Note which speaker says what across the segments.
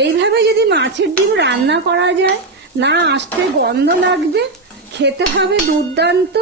Speaker 1: এইভাবে যদি মাছের ডিম রান্না করা যায়, না আসতে গন্ধ লাগবে, খেতে হবে দুর্দান্ত,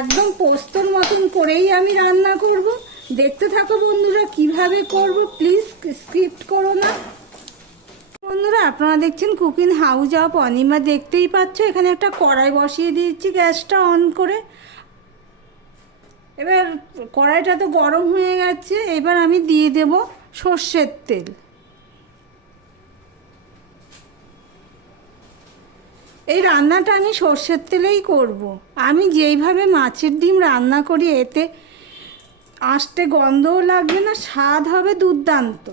Speaker 1: একদম পোস্তর মতন করেই আমি রান্না করব। দেখতে থাকো বন্ধুরা, কীভাবে করব প্লিজ স্কিপ্ট করো না। বন্ধুরা, আপনারা দেখছেন কুকিং হাউস অফ অনিমা, দেখতেই পাচ্ছ, এখানে একটা কড়াই বসিয়ে দিয়েছি গ্যাসটা অন করে। এবার কড়াইটা তো গরম হয়ে গেছে, এবার আমি দিয়ে দেব সর্ষের তেল। এই রান্নাটা আমি সর্ষের তেলেই করব। আমি যেইভাবে মাছের ডিম রান্না করি, এতে আঁশটে গন্ধও লাগবে না, স্বাদ হবে দুর্দান্ত।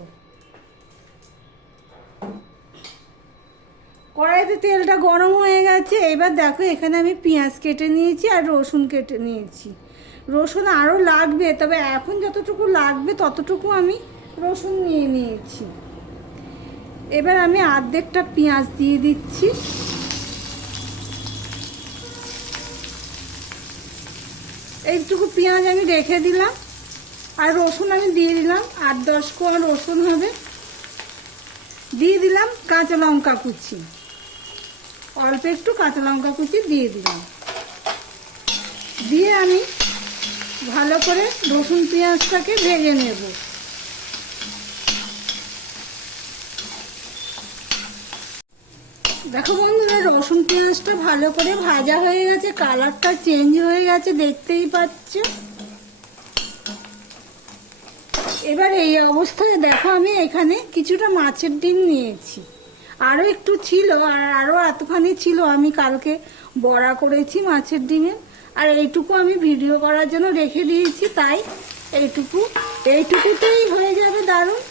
Speaker 1: কড়াইতে তেলটা গরম হয়ে গেছে, এবার দেখো এখানে আমি পেঁয়াজ কেটে নিয়েছি আর রসুন কেটে নিয়েছি। রসুন আরও লাগবে, তবে এখন যতটুকু লাগবে ততটুকু আমি রসুন নিয়ে নিয়েছি। এবার আমি অর্ধেকটা পেঁয়াজ দিয়ে দিচ্ছি। এইটুকু পেঁয়াজ আমি রেখে দিলাম, আর রসুন আমি দিয়ে দিলাম, আট দশ কোয়া রসুন হবে। দিয়ে দিলাম কাঁচা লঙ্কা কুচি। অল্প একটু কাঁচা লঙ্কা কুচি দিয়ে দিলাম। দিয়ে আমি ভালো করে রসুন পেঁয়াজটাকে ভেজে নেব। দেখো বন্ধুরা রসুন পেঁয়াজটা ভালো করে ভাজা হয়ে গেছে, কালারটা চেঞ্জ হয়ে গেছে, দেখতেই পাচ্ছ। এবার এই অবস্থায় দেখো আমি এখানে কিছুটা মাছের ডিম নিয়েছি। আরও একটু ছিল, আর আরও এতখানি ছিল, আমি কালকে বড়া করেছি মাছের ডিমের আর এইটুকু আমি ভিডিও করার জন্য রেখে দিয়েছি, তাই এইটুকু, এইটুকুতেই হয়ে যাবে দারুণ।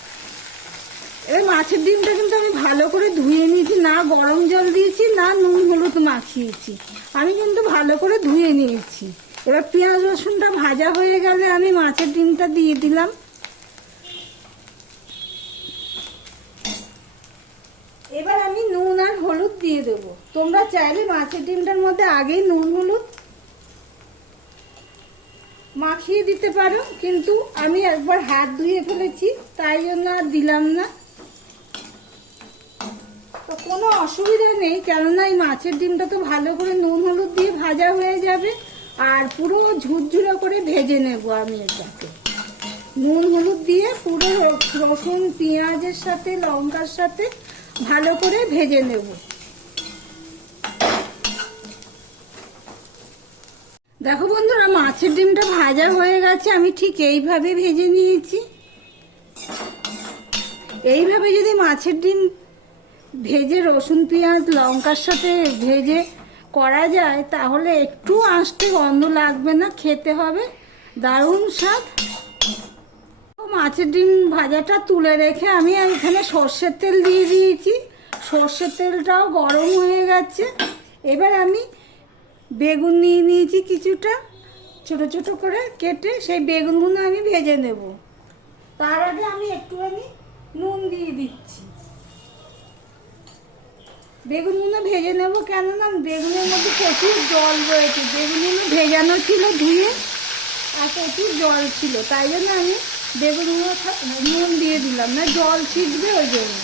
Speaker 1: এবার মাছের ডিমটা কিন্তু আমি ভালো করে ধুয়ে নিয়েছি, না গরম জল দিয়েছি, না নুন হলুদ মাখিয়েছি। আমি কিন্তু ভালো করে ধুয়ে নিয়েছি। এবার পেঁয়াজ রসুনটা ভাজা হয়ে গেলে আমি মাছের ডিমটা দিয়ে দিলাম। এবার আমি নুন আর হলুদ দিয়ে দেবো। তোমরা চাইলে মাছের ডিমটার মধ্যে আগেই নুন হলুদ মাখিয়ে দিতে পারো, কিন্তু আমি একবার হাত ধুয়ে ফেলেছি, তাই জন্য আর দিলাম না। কোনো অসুবিধা নেই, কেননা এই মাছের ডিমটা তো ভালো করে নুন হলুদ দিয়ে ভাজা হয়ে যাবে আর পুরো ঝুরঝুরো করে ভেজে নেব আমি এটাকে। নুন হলুদ দিয়ে পুরো রসুন, পেঁয়াজের সাথে, লঙ্কার সাথে ভালো করে ভেজে নেব। দেখো বন্ধুরা, মাছের ডিমটা ভাজা হয়ে গেছে, আমি ঠিক এইভাবে ভেজে নিয়েছি। এইভাবে যদি মাছের ডিম ভেজে রসুন, পেঁয়াজ, লঙ্কার সাথে ভেজে করা যায়, তাহলে একটু আঁশতে গন্ধ লাগবে না, খেতে হবে। দারুণ স্বাদ। মাছের ডিম ভাজাটা তুলে রেখে আমি এখানে সর্ষের তেল দিয়ে দিয়েছি। সর্ষের তেলটাও গরম হয়ে গেছে। এবার আমি বেগুন নিয়ে নিয়েছি কিছুটা। ছোট ছোট করে কেটে সেই বেগুনগুলো আমি ভেজে নেব। তার আগে আমি একটুখানি নুন দিয়ে দিচ্ছি। বেগুনগুলো ভেজে নেব কেননা বেগুনের মধ্যে প্রচুর জল রয়েছে। বেগুনগুলো ভেজানো ছিল ধুয়ে আর প্রচুর জল ছিল, তাই জন্য আমি বেগুনগুলো নুন দিয়ে দিলাম। না, জল ছিটবে ওই জন্য।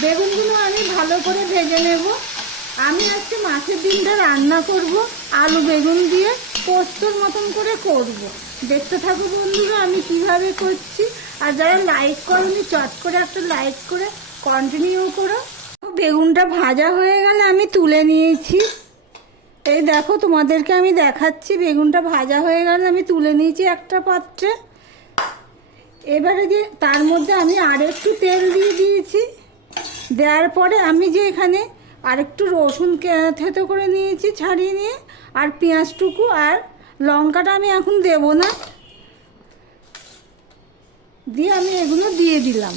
Speaker 1: বেগুনগুলো আমি ভালো করে ভেজে নেব। আমি আজকে মাছের ডিমটা রান্না করব, আলু বেগুন দিয়ে পোস্তর মতন করে করব। দেখতে থাকো বন্ধুরা, আমি কীভাবে করছি। আর যারা লাইক করনি, চট করে একটা লাইক করে কন্টিনিউ করো। বেগুনটা ভাজা হয়ে গেলে আমি তুলে নিয়েছি। এই দেখো তোমাদেরকে আমি দেখাচ্ছি, বেগুনটা ভাজা হয়ে গেলে আমি তুলে নিয়েছি একটা পাত্রে। এবারে যে তার মধ্যে আমি আরেকটু তেল দিয়ে দিয়েছি। দেওয়ার পরে আমি যে এখানে আরেকটু রসুন থেতো করে নিয়েছি ছাড়িয়ে নিয়ে, আর পেঁয়াজটুকু আর লঙ্কাটা আমি এখন দেব না। দিয়ে আমি এগুলো দিয়ে দিলাম।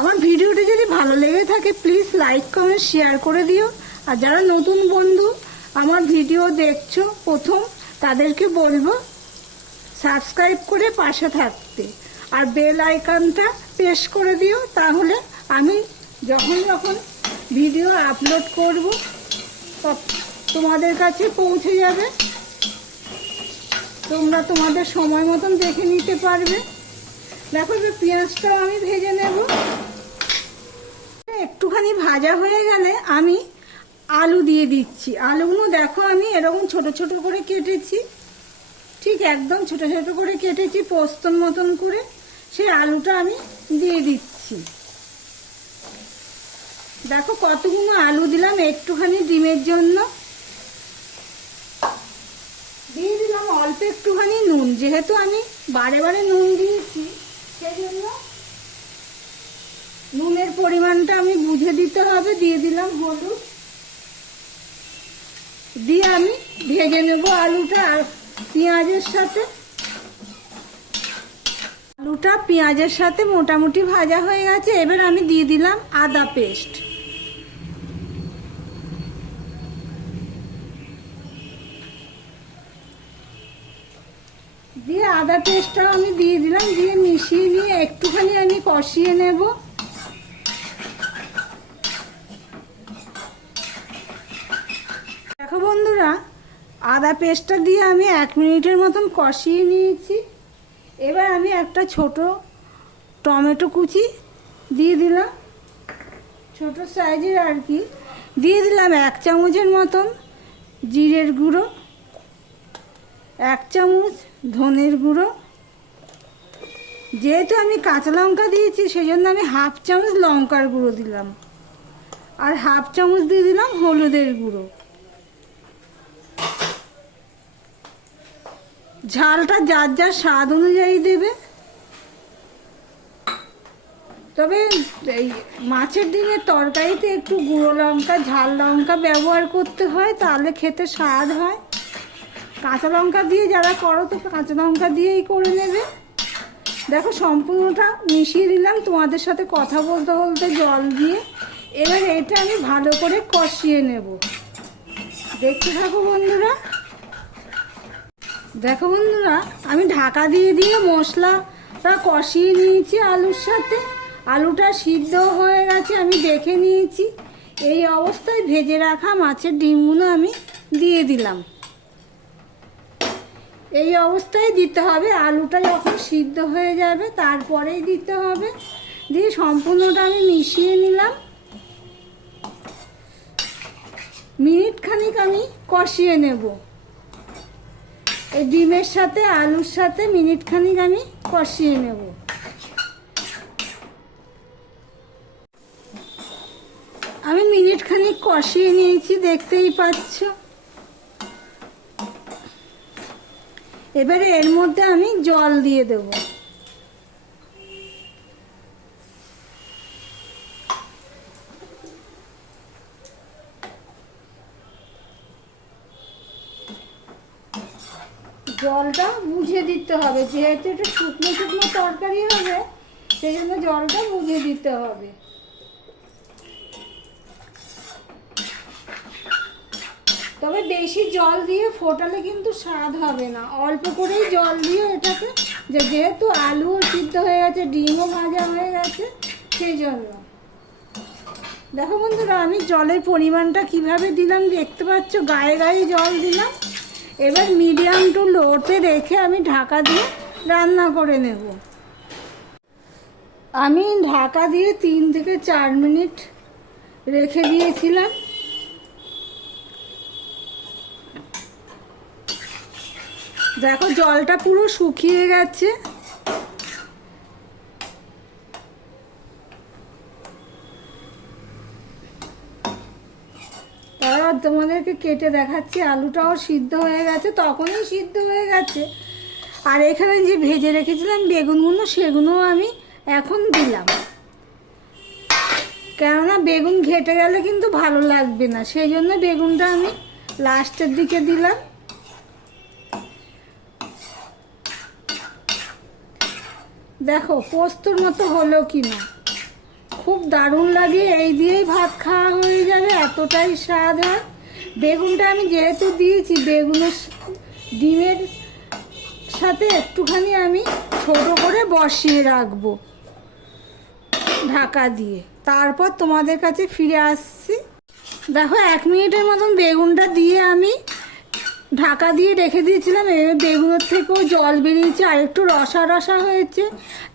Speaker 1: আমার ভিডিওটি যদি ভালো লেগে থাকে প্লিজ লাইক কমেন্ট শেয়ার করে দিও। আর যারা নতুন বন্ধু, আমার ভিডিও দেখছ প্রথম, তাদেরকে বলব সাবস্ক্রাইব করে পাশে থাকতে। আর বেল আইকনটা প্রেস করে দিও, তাহলে আমি যখন যখন ভিডিও আপলোড করব তোমাদের কাছে পৌঁছে যাবে। তোমরা তোমাদের সময় মতন দেখে নিতে পারবে। দেখো যে পেঁয়াজটাও আমি ভেজে নেব। একটুখানি ভাজা হয়ে গেলে আমি আলু দিয়ে দিচ্ছি। আলুগুলো দেখো আমি এরকম ছোট ছোট করে কেটেছি। ঠিক একদম ছোট ছোট করে কেটেছি পোস্তর মতন করে। সেই আলুটা আমি দিয়ে দিচ্ছি। দেখো কতগুলো আলু দিলাম একটুখানি ডিমের জন্য। দিয়ে দিলাম অল্প একটুখানি নুন। যেহেতু আমি বারে বারে নুন দিয়েছি নুনের পরিমাণটা আমি বুঝে দিতে হবে, দিয়ে দিলাম হলুদ। দিয়ে আমি ভেজে নেব আলুটা আর পেঁয়াজের সাথে। আলুটা পেঁয়াজের সাথে মোটামুটি ভাজা হয়ে গেছে, এবার আমি দিয়ে দিলাম আদা পেস্ট। দিয়ে আদা পেস্টটাও আমি দিয়ে দিলাম, দিয়ে নিয়ে একটুখানি আমি কষিয়ে নেব। দেখো বন্ধুরা, আদা পেস্টটা দিয়ে আমি এক মিনিটের মতন কষিয়ে নিয়েছি। এবার আমি একটা ছোট টমেটো কুচি দিয়ে দিলাম। ছোট সাইজের আর কি। দিয়ে দিলাম এক চামচের মতন জিরের গুঁড়ো, এক চামচ ধনের গুঁড়ো যেহেতু আমি কাঁচা লঙ্কা দিয়েছি সেই জন্য আমি হাফ চামচ লঙ্কার গুঁড়ো দিলাম। আর হাফ চামচ দিয়ে দিলাম হলুদের গুঁড়ো। ঝালটা যার যার স্বাদ অনুযায়ী দেবে। তবে এই মাছের ডিমের তরকারিতে একটু গুঁড়ো লঙ্কা, ঝাল লঙ্কা ব্যবহার করতে হয়, তাহলে খেতে স্বাদ হয়। কাঁচা লঙ্কা দিয়ে যারা করো, তো কাঁচা লঙ্কা দিয়েই করে নেবে। দেখো, সম্পূর্ণটা মিশিয়ে দিলাম তোমাদের সাথে কথা বলতে বলতে জল দিয়ে। এবার এটা আমি ভালো করে কষিয়ে নেব। দেখতে থাকো বন্ধুরা। দেখো বন্ধুরা, আমি ঢাকা দিয়ে দিয়ে মশলাটা কষিয়ে নিয়েছি আলুর সাথে। আলুটা সিদ্ধ হয়ে গেছে, আমি দেখে নিয়েছি। এই অবস্থায় ভেজে রাখা মাছের ডিমগুলো আমি দিয়ে দিলাম। এই অবস্থায় দিতে হবে, আলুটা যখন সিদ্ধ হয়ে যাবে তারপরেই দিতে হবে। দিয়ে সম্পূর্ণটা আমি মিশিয়ে নিলাম। মিনিট খানিক আমি কষিয়ে নেব। এই ডিমের সাথে, আলুর সাথে মিনিট খানিক আমি কষিয়ে নেব। আমি মিনিট খানিক কষিয়ে নিয়েছি, দেখতেই পাচ্ছ। এবারে এর মধ্যে আমি জল দিয়ে দেব। জলটা বুঝে দিতে হবে, যেহেতু এটা শুকনো শুকনো তরকারি হবে, সেই জন্য জলটা বুঝে দিতে হবে তবে বেশি জল দিয়ে ফোটালে কিন্তু স্বাদ হবে না। অল্প করেই জল দিয়ে এটাকে যে যেহেতু আলুও সিদ্ধ হয়ে গেছে, ডিমও ভাজা হয়ে গেছে, সেই জন্য। দেখো বন্ধুরা, আমি জলের পরিমাণটা কীভাবে দিলাম দেখতে পাচ্ছ? গায়ে গায়ে জল দিলাম। এবার মিডিয়াম টু লোতে রেখে আমি ঢাকা দিয়ে রান্না করে নেব। আমি ঢাকা দিয়ে তিন থেকে চার মিনিট রেখে দিয়েছিলাম। দেখো জলটা পুরো শুকিয়ে গেছে। তারপর তোমাদেরকে কেটে দেখাচ্ছি, আলুটাও সিদ্ধ হয়ে গেছে, তখনই সিদ্ধ হয়ে গেছে। আর এখানে যে ভেজে রেখেছিলাম বেগুনগুলো সেগুলোও আমি এখন দিলাম। কেননা বেগুন ঘেটে গেলে কিন্তু ভালো লাগবে না, সেই জন্য বেগুনটা আমি লাস্টের দিকে দিলাম। দেখো, পোস্তর মতো হলো কি না? খুব দারুণ লাগে, এই দিয়েই ভাত খাওয়া হয়ে যাবে, এতটাই স্বাদ হয়। বেগুনটা আমি যেহেতু দিয়েছি, বেগুনের ডিমের সাথে একটুখানি আমি ছোট করে বসিয়ে রাখব ঢাকা দিয়ে। তারপর তোমাদের কাছে ফিরে আসছি। দেখো, এক মিনিটের মতন বেগুনটা দিয়ে আমি ঢাকা দিয়ে রেখে দিয়েছিলাম, এবার বেগুনের থেকেও জল বেরিয়েছে আর একটু রসা রসা হয়েছে।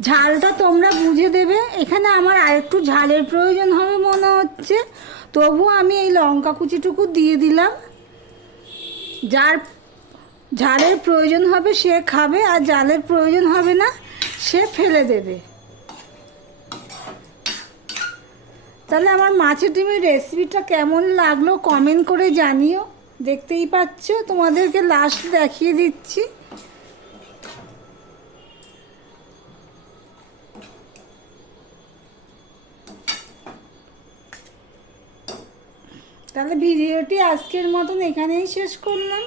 Speaker 1: ঝালটা তোমরা বুঝে দেবে। এখানে আমার আর একটু ঝালের প্রয়োজন হবে মনে হচ্ছে। তবু আমি এই লঙ্কা কুচিটুকু দিয়ে দিলাম। যার ঝালের প্রয়োজন হবে সে খাবে, আর জালের প্রয়োজন হবে না, সে ফেলে দেবে। তাহলে আমার মাছের ডিমের রেসিপিটা কেমন লাগল কমেন্ট করে জানিও। দেখতেই পাচ্ছ তোমাদেরকে লাস্ট দেখিয়ে দিচ্ছি। তাহলে ভিডিওটি আজকের মতন এখানেই শেষ করলাম।